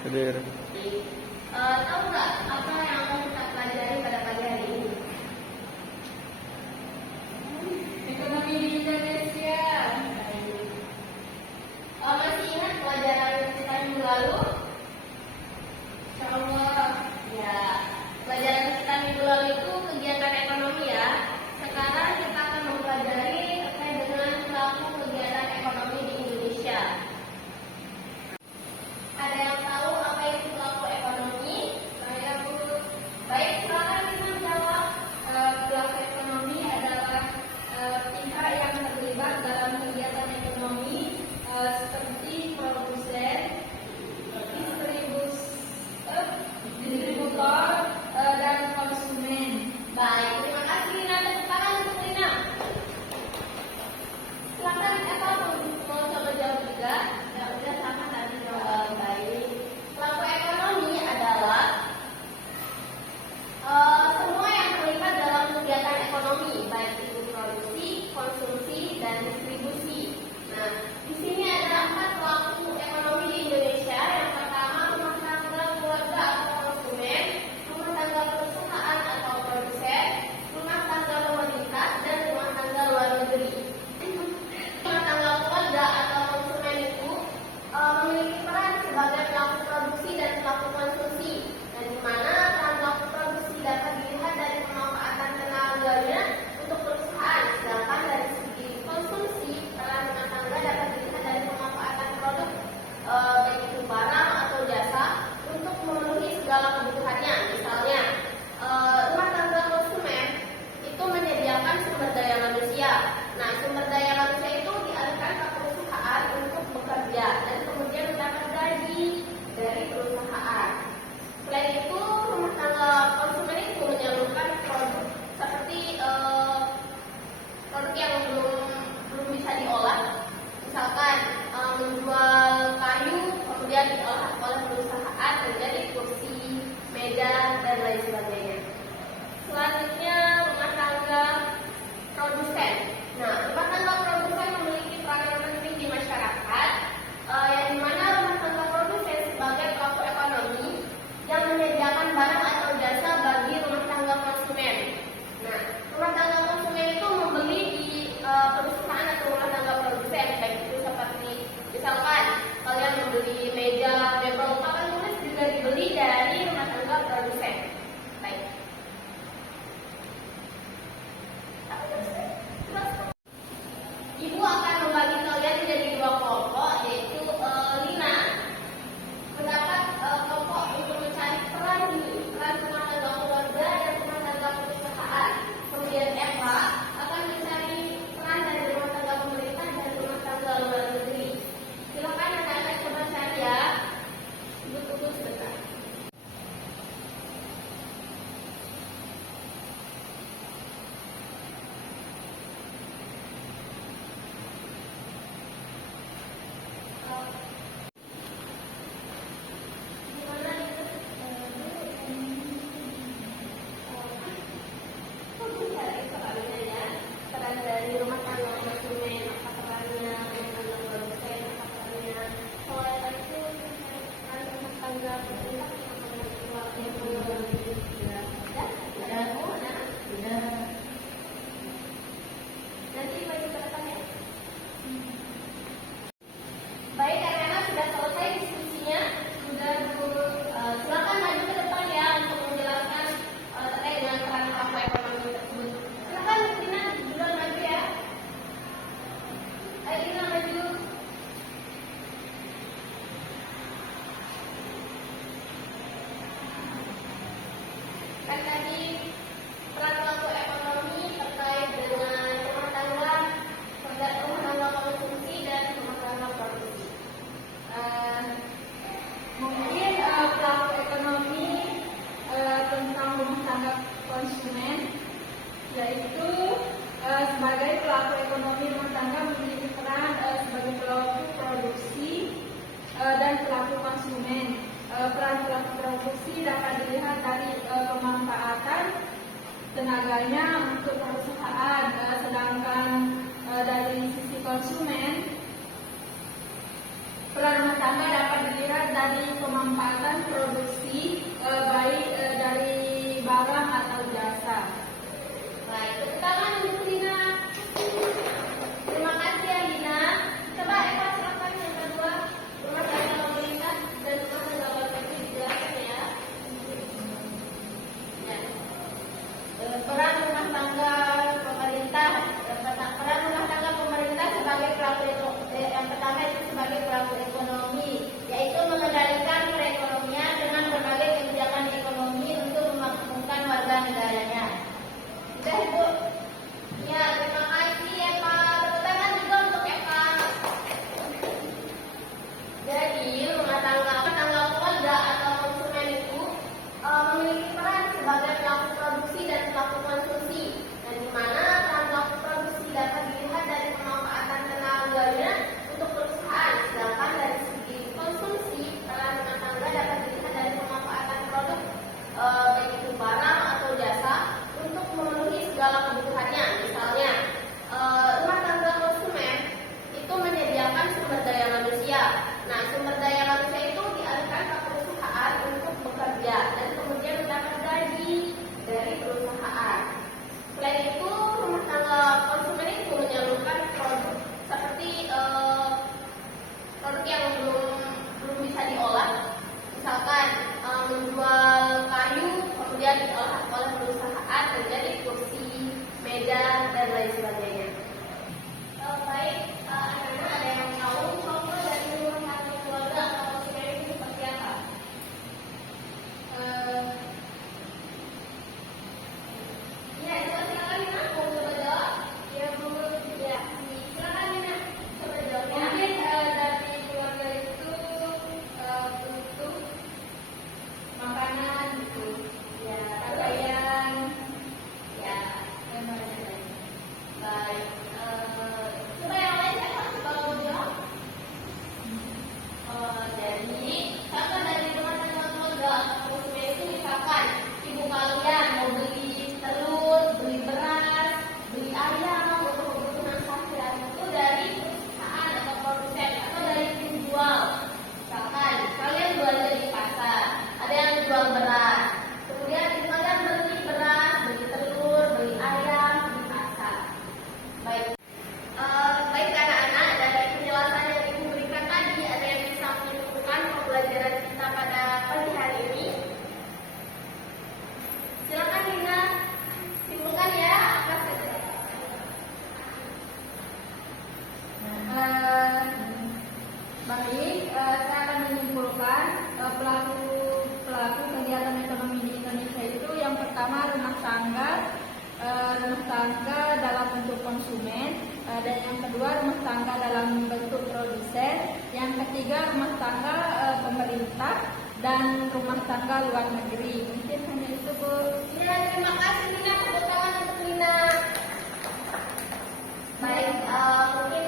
Hadir. Tahu nggak apa yang akan kita pelajari pada pagi hari ini? Ekonomi di Indonesia. Masih ingat pelajaran kita minggu lalu? Insyaallah. Ya, pelajaran kita minggu lalu itu kegiatan ekonomi ya. Sekarang kita akan mempelajari terkait dengan pelaku kegiatan ekonomi di Indonesia. Ada yang tahu apa itu pelaku ekonomi? Saya Bu. Baik, silakan kita menjawab. Pelaku ekonomi adalah pihak yang terlibat dalam kegiatan ekonomi seperti produsen, distributor, dan konsumen. Baik, terima kasih Rina. Tepuk tangan untuk Rina. Silakan Eva mau coba jawab juga. Ya udah sama tadi jawab. Baik. Pelaku ekonomi adalah semua yang terlibat dalam kegiatan ekonomi, baik itu produksi, konsumsi, dan distribusi. Nah, di sini ada 4 pelaku ekonomi di Indonesia. Yang pertama, rumah tangga keluarga atau konsumen, rumah tangga perusahaan atau produsen, rumah tangga pemerintah, dan rumah tangga luar negeri. Rumah tangga keluarga atau konsumen itu memiliki peran sebagai pelaku produksi dan pelaku konsumsi, dan di mana peran pelaku produksi dapat dilihat dari pemanfaatan tenaganya untuk perusahaan, sedangkan dari segi konsumsi peran rumah tangga dapat dilihat dari pemanfaatan produk baik itu barang atau jasa untuk memenuhi segala kebutuhannya. Misalnya rumah tangga konsumen itu menyediakan sumber daya manusia. Nah, sumber daya manusia itu dialihkan ke perusahaan untuk bekerja dan kemudian mendapat gaji dari perusahaan. Selain itu, rumah tangga konsumen itu menyalurkan produk seperti produk yang belum bisa diolah, misalkan menjual kayu kemudian diolah oleh perusahaan menjadi kursi, meja, dan lain sebagainya. Selanjutnya, rumah tangga produsen. Nah, rumah tangga produsen memiliki peran yang penting di masyarakat, yang dimana rumah tangga produsen sebagai pelaku ekonomi yang menyediakan barang atau jasa bagi rumah tangga konsumen. Nah, rumah tangga konsumen itu membeli di perusahaan atau rumah tangga produsen, baik itu seperti misalkan kalian membeli meja, mebel, papan tulis juga dibeli dari rumah tangga produsen. Baik. Ibu akan membagi kalian menjadi 2 kelompok, yaitu Lina mendapat kelompok untuk mencari peran rumah tangga keluarga dan rumah tangga perusahaan. Kemudian Eva akan mencari peran dari rumah tangga pemerintah dan rumah tangga luar negeri. Silakan anak-anak coba cari ya. Ibu tunggu sebentar. Baik, anak-anak sudah selesai diskusinya. Silakan maju ke depan ya untuk menjelaskan terkait dengan peran pelaku ekonomi tersebut. Silakan Lina duluan maju ya. Ayo Lina maju. Kan tadi peran pelaku ekonomi terkait dengan rumah tangga konsumsi dan rumah tangga produksi. Mungkin pelaku ekonomi tentang rumah tangga konsumen, yaitu sebagai pelaku ekonomi rumah tangga memiliki peran sebagai pelaku produksi dan pelaku konsumen. Peran pelaku produksi dapat dilihat dari pemanfaatan tenaganya untuk perusahaan, sedangkan dari sisi konsumen peran rumah tangga dapat dilihat dari pemanfaatan produksi baik dari barang atau jasa. Baik, tepuk tangan untuk Lina. Terima kasih ya Lina. Coba Eva silakan yang kedua, rumah tangga pemerintah dan rumah tangga konsumsi dijelaskan ya. Ya. Peran rumah tangga pemerintah, peran rumah tangga pemerintah sebagai pelaku yang pertama itu sebagai pelaku ekonomi, yaitu mengendalikan perekonomian dengan berbagai kebijakan ekonomi untuk memakmurkan warga negaranya. Sudah Ibu? Ya, terima kasih Eva. Tepuk tangan juga untuk Eva. Jadi rumah tangga keluarga atau konsumen itu memiliki peran sebagai pelaku produksi dan pelaku konsumsi, dan di mana peran pelaku produksi dapat dilihat dari pemanfaatan tenaganya untuk perusahaan, sedangkan dari segi konsumsi peran rumah tangga dapat dilihat dari pemanfaatan produk baik itu barang atau jasa untuk memenuhi segala kebutuhannya. Misalnya rumah tangga konsumen itu menyediakan sumber daya manusia. Nah, sumber daya manusia itu dialihkan ke perusahaan untuk bekerja dan kemudian mendapat gaji dari perusahaan. Selain itu, rumah tangga konsumen itu menyalurkan produk seperti produk yang belum bisa diolah, misalkan menjual kayu kemudian diolah oleh perusahaan menjadi kursi, meja dan lain sebagainya. Baik, anak-anak ada yang tahu contoh dari rumah tangga keluarga atau konsumen itu seperti apa? Ya, silakan Nina, mau coba jawab? Ya, belum. Ya, silakan Nina, coba jawab. Mungkin dari keluarga itu untuk makanan gitu, Ya, pakaian, ya, dan lain-lain. baik. Coba yang lain siapa? Coba mau jawab? Jadi contoh dari rumah tangga keluarga konsumen itu misalkan ibu kalian mau beli telur, beli beras, beli ayam untuk kebutuhan sehari-hari itu dari perusahaan atau produsen atau dari penjual. Misalkan kalian belanja di pasar, ada yang jual beras, kemudian kalian beli beras, beli telur, beli ayam di pasar. Baik. Baik anak-anak, dari penjelasan yang Ibu berikan tadi, ada yang bisa menyimpulkan pembelajaran kita pada pagi hari ini? Silakan Nina, simpulkan ya apa saja. Baik, saya akan menyimpulkan pelaku kegiatan ekonomi di Indonesia itu yang pertama rumah tangga dalam bentuk konsumen, dan yang kedua rumah tangga dalam bentuk produsen, yang ketiga rumah tangga pemerintah, dan rumah tangga luar negeri. Mungkin hanya itu, Bu. Ya, terima kasih Nina, tepuk tangan untuk Nina. Baik, mungkin